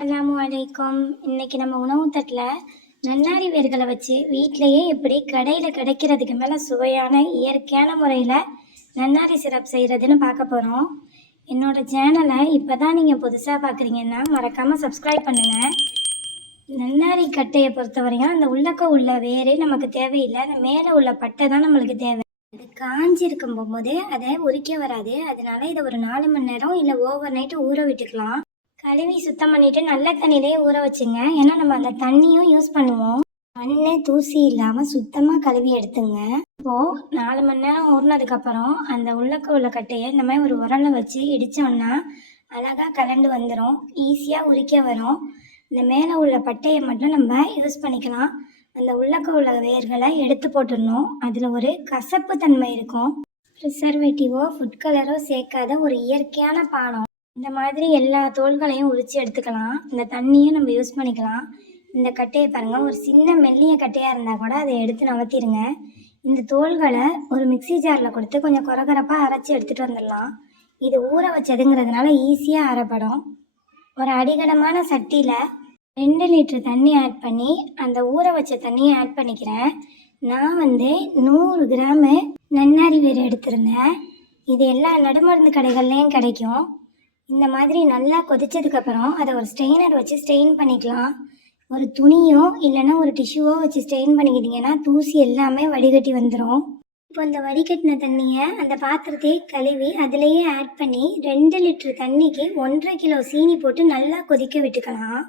அஸ்ஸலாமு அலைக்கும். இன்னைக்கு நம்ம உணவு தட்டில் நன்னாரி வேர்களை வச்சு வீட்டிலையே எப்படி கடையில் கிடைக்கிறதுக்கு மேலே சுவையான இயற்கையான முறையில் நன்னாரி சிரப் செய்கிறதுன்னு பார்க்க போகிறோம். என்னோட சேனலை இப்போ தான் நீங்கள் புதுசாக பார்க்குறீங்கன்னா மறக்காமல் சப்ஸ்கிரைப் பண்ணுங்கள். நன்னாரி கட்டையை பொறுத்தவரையும் அந்த உள்ளக்க உள்ள வேறு நமக்கு தேவையில்லை, அந்த மேலே உள்ள பட்டை தான் நம்மளுக்கு தேவை. அது காஞ்சி இருக்கும் போகும்போது அதை உரிக்க வராது. அதனால இதை ஒரு 4 மணி நேரம் இல்லை ஓவர் நைட்டு ஊற விட்டுக்கலாம். கழுவி சுத்தம் பண்ணிவிட்டு நல்ல தண்ணியிலே ஊற வச்சுங்க. ஏன்னா நம்ம அந்த தண்ணியும் யூஸ் பண்ணுவோம். மண்ணு தூசி இல்லாமல் சுத்தமாக கழுவி எடுத்துங்க. இப்போது 4 மணி நேரம் ஊறினதுக்கப்புறம் அந்த உள்ளக்க உள்ள கட்டையை இந்த மாதிரி ஒரு உரலை வச்சு இடித்தோம்னா அழகாக கலண்டு வந்துடும். ஈஸியாக உரிக்க வரும். இந்த மேலே உள்ள பட்டையை மட்டும் நம்ம யூஸ் பண்ணிக்கலாம். அந்த உள்ளக்க உள்ள வேர்களை எடுத்து போட்டுடணும். அதில் ஒரு கசப்பு தன்மை இருக்கும். ப்ரிசர்வேட்டிவோ ஃபுட் கலரோ சேர்க்காத ஒரு இயற்கையான பானம். இந்த மாதிரி எல்லா தோல்களையும் உரித்து எடுத்துக்கலாம். இந்த தண்ணியும் நம்ம யூஸ் பண்ணிக்கலாம். இந்த கட்டையை பாருங்கள், ஒரு சின்ன மெல்லிய கட்டையாக இருந்தால் கூட அதை எடுத்து நவத்திடுங்க. இந்த தோல்களை ஒரு மிக்சி ஜாரில் கொடுத்து கொஞ்சம் கொரகரப்பாக அரைச்சி எடுத்துகிட்டு வந்துடலாம். இது ஊற வச்சதுங்கிறதுனால ஈஸியாக அரைப்படும். ஒரு அடிகனமான சட்டியில் 2 லிட்டர் தண்ணி ஆட் பண்ணி அந்த ஊற வச்ச தண்ணியை ஆட் பண்ணிக்கிறேன். நான் 100 கிராமு நன்னாரி வேர் எடுத்திருந்தேன். இது எல்லா நடுமருந்து கடைகள்லேயும் கிடைக்கும். இந்த மாதிரி நல்லா கொதிச்சதுக்கப்புறம் அதை ஒரு ஸ்ட்ரெயினர் வச்சு ஸ்ட்ரெயின் பண்ணிக்கலாம். ஒரு துணியோ இல்லைன்னா ஒரு டிஷ்யூவோ வச்சு ஸ்ட்ரெயின் பண்ணிக்கிட்டிங்கன்னா தூசி எல்லாமே வடிகட்டி வந்துடும். இப்போ இந்த வடிகட்டின தண்ணியை அந்த பாத்திரத்தையே கழுவி அதிலேயே ஆட் பண்ணி 2 லிட்டர் தண்ணிக்கு 1.5 கிலோ சீனி போட்டு நல்லா கொதிக்க விட்டுக்கலாம்.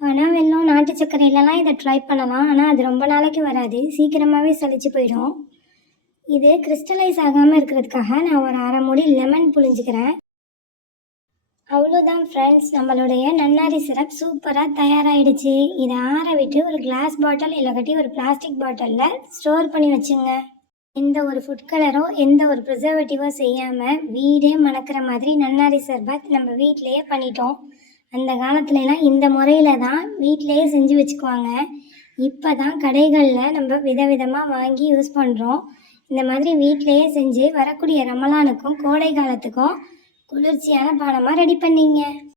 ஆனால் வெல்லம் நாட்டு சர்க்கரையிலலாம் இதை ட்ரை பண்ணலாம். ஆனால் அது ரொம்ப நாளைக்கு வராது, சீக்கிரமாகவே சளிச்சு போயிடும். இது கிறிஸ்டலைஸ் ஆகாமல் இருக்கிறதுக்காக நான் ஒரு 1/2 மூடி லெமன் புழிஞ்சிக்கிறேன். அவ்வளோதான் ஃப்ரெண்ட்ஸ், நம்மளுடைய நன்னாரி சிரப் சூப்பராக தயாராகிடுச்சு. இதை ஆற விட்டு ஒரு கிளாஸ் பாட்டில் இல்லாட்டி ஒரு பிளாஸ்டிக் பாட்டிலில் ஸ்டோர் பண்ணி வச்சுங்க. எந்த ஒரு ஃபுட் கலரோ எந்த ஒரு ப்ரிசர்வேட்டிவோ செய்யாமல் வீடே மணக்கிற மாதிரி நன்னாரி சர்பத் நம்ம வீட்டிலையே பண்ணிட்டோம். அந்த காலத்துலலாம் இந்த முறையில் தான் வீட்டிலையே செஞ்சு வச்சுக்குவாங்க. இப்போ தான் கடைகளில் நம்ம விதவிதமாக வாங்கி யூஸ் பண்ணுறோம். இந்த மாதிரி வீட்டிலையே செஞ்சு வரக்கூடிய ரமலானுக்கும் கோடை காலத்துக்கும் குளிர்ச்சியான பானமாக ரெடி பண்ணிங்க.